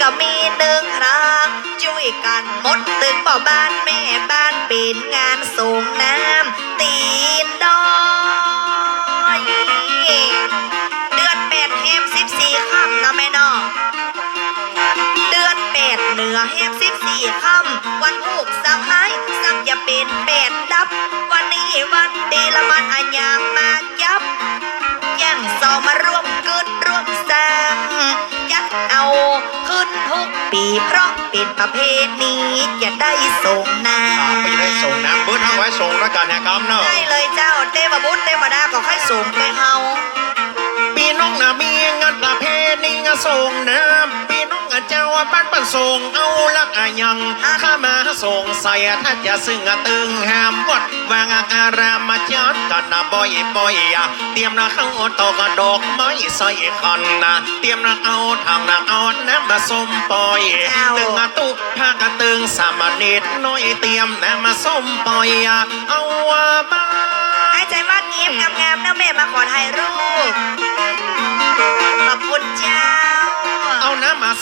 ก็มีหนึ่งรั้งช่วยกันหมดตึงบ่บ้านแม่บ้านเป็นงานส่งน้ำตีนดอยเดือนแปดแฮมสิบสี่ค่ำนะแม่น้องเดือนแปดเหนือแฮมสิบสี่ค่ำวันผูกสะพายสักจะเป็นแปดดับ วันนี้วันดีละมันอันยางมา นทุกปีเพราะเป็นประเพณีจะได้ส่งน้อ่าไปได้ส่งน้ำบื้นเอาไว้ส่งแล้วกันนะครับเนาะำได้เลยเจ้าเทวบุตรเทวดาก็ค่อยส่งไปเฮาปีน้องน่ะมีงานประเพณีงานส่งน้ำปีน้องอะ เจ้าว่าบ้านปันส่งเอาลักอะยังข้ามาส่งใส่ถ้าจะซึ่งอะตึงหามวัดวางอารามมาจัดกันนะบ่อยบ่อยอะเตรียมนะเข้าตอกระดอกไม้ใส่คันนะเตรียมนะเอาทางนะเอาน้ำมาส้มปล่อยตึงอะตุกพากระตึงสามเนตรน้อยเตรียมน้ำมาส้มปล่อยอะเอาว่าบ้าให้ใจว่าเงียบงามๆนะแม่มาขอถ่ายรูป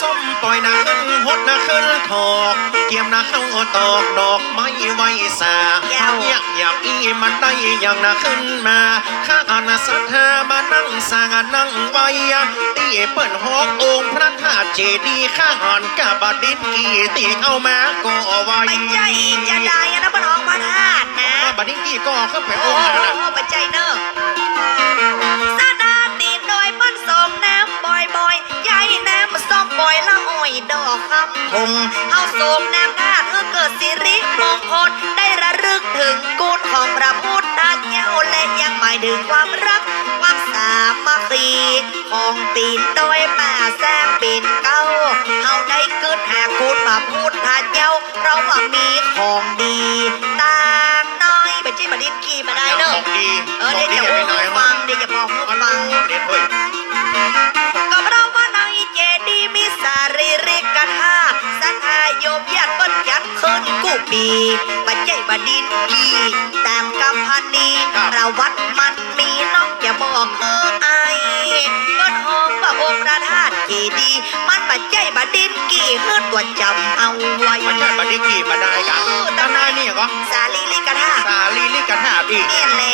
ส้มปล่อยนะขึ้นหดนะขึ้นถอกเกียมนะเข้าตอกดอกไม้ไว้สาแก้วอยากอยากอีมันได้อย่างนะขึ้นมาข้าอานาสัทธามานั่งสร้างนั่งไว้ตีเปิดหอกองค์พระธาตุเจดีย์ข้าอ่อนกะบดินกีตีเอามาก็ไว้ไปใจจะได้นะพระน้องพระธาตุนะบดินกีก็เข้าไปโอ้องค์โหนั้นนะไปใจเนอะ อ้อยดอกคำพงเฮาส่งน้ำธาตุเพื่อเกิดสิริมงคลได้ระลึกถึงกุศของพระพุทธเจ้าและยังหมายถึงความรัก ความสามัคคีของตีนโดยป่าแซมปินเก้าเฮาได้เกิดหาคุณพระพุทธเจ้าเพราะว่ามีของดีต่างน้อยไปจิ้มมาดินกีมาได้เนอะของดีเออเดี๋ยวจะอย่าฟังเดี๋ยวจะบอกกันฟังเด็ดเว้ย ขึ้นกู้ปีปัจจัยบดินกีตามกำพันนีประวัติมันมีน้องจะบอกเออไอเปิ้นห้องว่าองค์พระธาตุเจดีย์มันปัจจัยบดินกีเฮือตัวจำเอาไว้มันใช่บดินกีมาได้กันตานายนี่ก็สารีริกธาตุสาลีลิกธาตุอีกเนี่ยแล้ว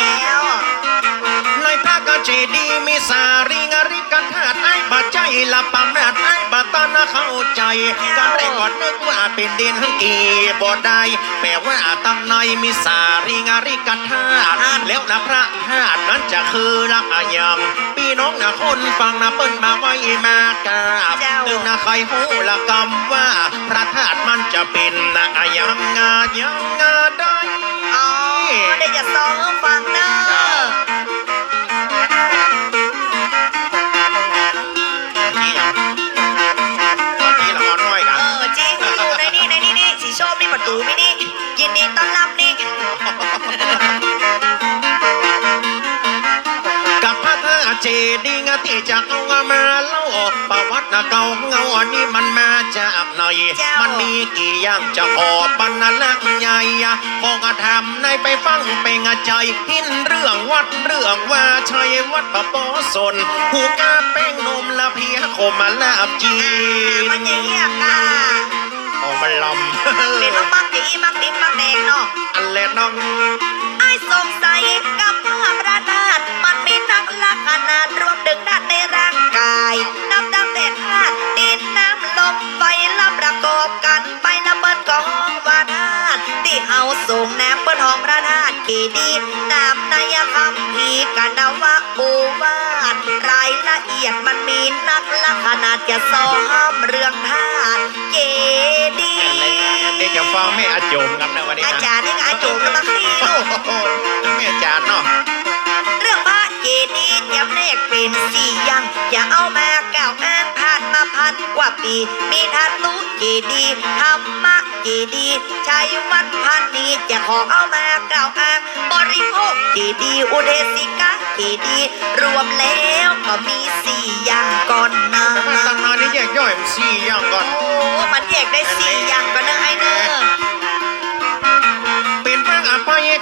เข้าใจกันได้ก่อนนึกว่าเป็นดินกีบ่ได้แปลว่าตั้งในมีสารีงาริกันธาตุแล้วนะพระธาตุนั้นจะคือลักอะยังพี่น้องนะคนฟังนะเปิ้นมาไว้มากราบตึงนะใครหูละกำว่า พระธาตุมันจะเป็นนะอะยังงายังงาได้อ๋อเดี๋ยวจะซ้อมให้ฟังเน เจดีย์งที่จะเอามาเล่าประวัตินะเก่าเงาอันนี้มันมาจากไหนมันมีกี่อย่างจะขอบรรลักษ์ใหญ่ของอาธรรมในไปฟังเป็นใจหินเรื่องวัดเรื่องว่าชัยวัดปะปอสนหูกาแป้งนมละเพียโคมาลาบจีมันนจะเรียกอะโอ้มันลเป็นมักมักจะอีมักดิบมักแดงเนาะำอันเล็น้องไอ้สงสัย รวมดึงด้านในร่างกายนับตั้งแต่ธาตุดินน้ำลมไฟและประกอบกันไปนะเปิ้นก็ห้องว่าธาตุที่เฮาส่งน้ำเปิ้นห้องพระธาตุเกดีย์ตามในคำพีร์กันนะว่าบูวาดรายละเอียดมันมีนักลักษณะจะซ้อมเรื่องธาตุเจดีย์เด็กจะฟังแม่อาโจมกันนะวันนี้อานะจารย์นี่ก็อาโจมแล้วมาขี้ลูกโอ้โหแม่อาจารย์เนาะ ย์จำแนกเป็นสี่อย่างอย่าเอามากล่าวอ้างผ่านมาพันกว่าปี มีธาตุเจดีย์ธรรมะเจดีย์ชัยวัดพันนีจะขอเอามากล่าวอ้างบริโภคเจดีย์อุเทสิกะเจดีย์รวมแล้วก็มีสี่อย่างก่อนนะแต่ถ้าตั้งนานนี่แยกย่อยมันสี่อย่างก่อน โอ้มันแยกได้สี่อย่างก่อนนะไอ้เนอ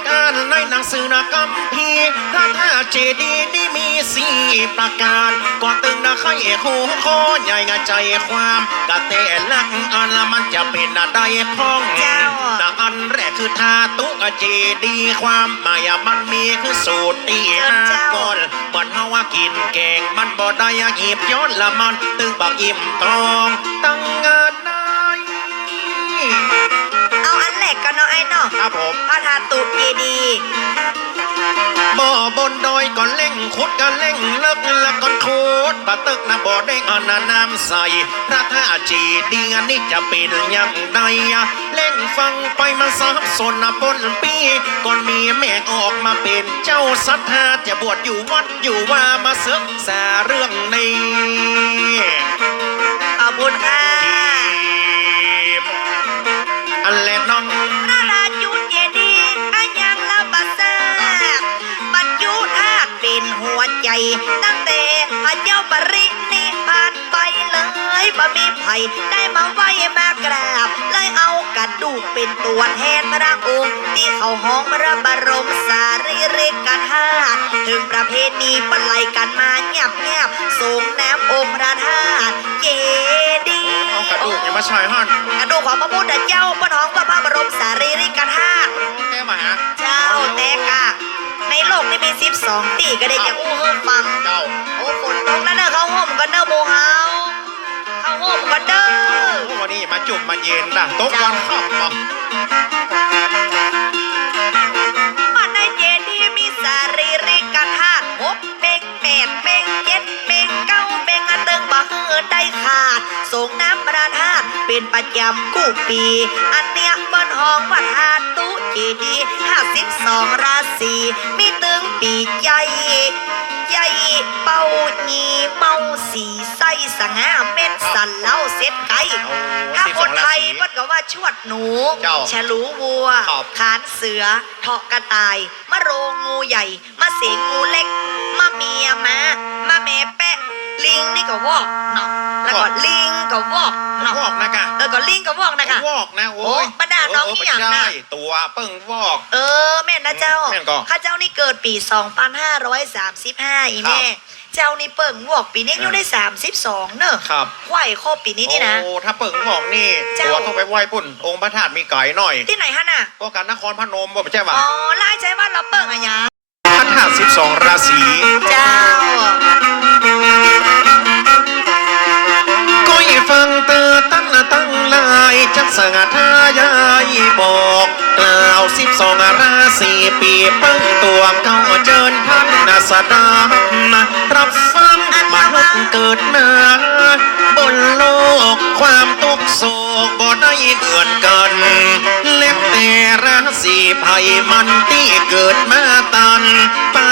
การในหนังสือนะกัมพีพระธาตุเจดีย์นี่มีสี่ประการก่อตึงนะใครคู่คอใหญ่งใจความกะเตะลักอันละมันจะเป็นอะไรพ้องเจ้าแต่อันแรกคือทาตุกเจดีความหมายมันมีคือสูตรตีห้าก้อนบ่นเฮาว่ากินแกงมันบ่ได้อยากหีบย้อนละมันตึงบักอิ่มทองตั้งงา นาะไอ้เนาะครับผม พระธาตุเจดีย์บ่อบนดอยก่อนเล่งขุดก่อนเล่งเลิกแล้วก่อนขุดปะตึกนะบ่ได้เอันนะน้ำใสพระธาตุจีดีอันนี้จะเป็นยังไงอะเล่งฟังไปมาสับสนนะบนปีก่อนมีแม่ออกมาเป็นเจ้าสัทธาจะบวชอยู่วัดอยู่ว่ามาศึกษาเรื่องนี้ ระเจ้าปรินิพพานไปเลยบ่มีไผได้มาไหวมากราบเลยเอากระดูกเป็นตัวแทนพระองค์ ที่เขาห้องพระบรมสารีริกธาตุถึงประเพณีปนไลกันมาเงียบเงียบๆส่งน้ำองค์พระธาตุเจดีย์เอากระดูกยังมาใช่ฮั่นกระดูกของพระพุทธเจ้าบนห้องพระบรมสารีริกธาตุแก้มาหาเจ้าแต่กะในโลกนี่มี12ตีก็ได้จะอู้เฮิ่มฟัง กันเด้อโมเฮาเขาห่มกันเด้อ วันนี้มาจุ่มมาเย็นด่ะต๊ะวันข้ามมาบ้าในเจดีย์มีสารีริกธาตุหกเป่งแปดเป่งเจ็ดเป่งเก้าเป่งอันเติงบ่เฮือได้ขาดส่งน้ำประทาตุเป็นประจำกูปี อันเนี้ยบนห้องวัดธาตุเจดีย์ห้าสิบสองราศีมีตึงปีให ส้สง่าเม็ดสันเล่าเซ็ดไก่ถ้าคนไทยมันก็ว่าชวดหนูเจ้าฉลูวัวครับขานเสือเถาะกระต่าย มะโรงงูใหญ่ มะเสงงูเล็ก มะเมียม้ามะแม่แปะลิงนี่ก็วอกเนาะแล้วก็ลิงก็วอกเนาะวอกนะกะเออก็ลิงก็วอกนะคะวอกนะโอ้ยโอ้ บรรดาน้องนี่อย่างน่ะใช่ตัวเปิ้งวอก เออ แม่นนะเจ้า แม่นก็ข้าเจ้านี่เกิดปี 2535 อีแม่ เจ้านี่เปิ่งวอกปีนี้อายู่ได้ 32 เนอะครับไหวครบปีนี้นี่นะ โอ้ ถ้าเปิ้งวอกนี่เจ้าตัวต้องไปไหว้ปุ่น องค์พระธาตุมีไก่หน่อย ที่ไหนฮะน่ะก็การนครพนมบ่ใช่ป่ะอ๋อไล่ใจว่าเราเปิ่งอะหยังพระธาตุสิบสองราศี เจ้าก็ยฟังเตือตั้งละตั้งลายจักสงัดทายาย บอกกล่าวสิบสองราศีปีเปิ้งตัวเก้าเจิญท่านนาสดานะรับฟังมนุษย์เกิดมาบนโลกความทุกข์โศกบ่ได้เกิดกันเล็บแต่ราศีภัยมันที่เกิดมาตันปา